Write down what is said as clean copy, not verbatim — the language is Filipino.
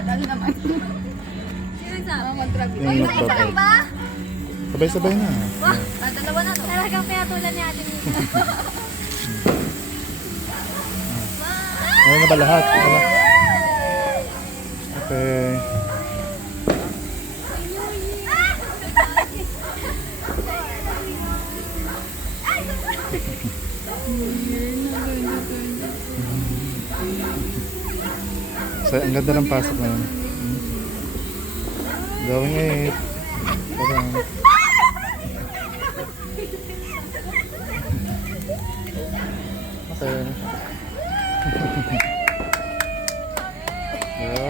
Dali naman. Sino nagsabi? Mag-traffic. Yung nagpapay. ba? Sabay-sabay na. Wah, Dalawa na to. talagang pinatulan ni Ate Nina. Ano na ba lahat? Wala. Okay. So, ang ganda ng pasok na yun. Going 8. Parang... Okay. Yeah.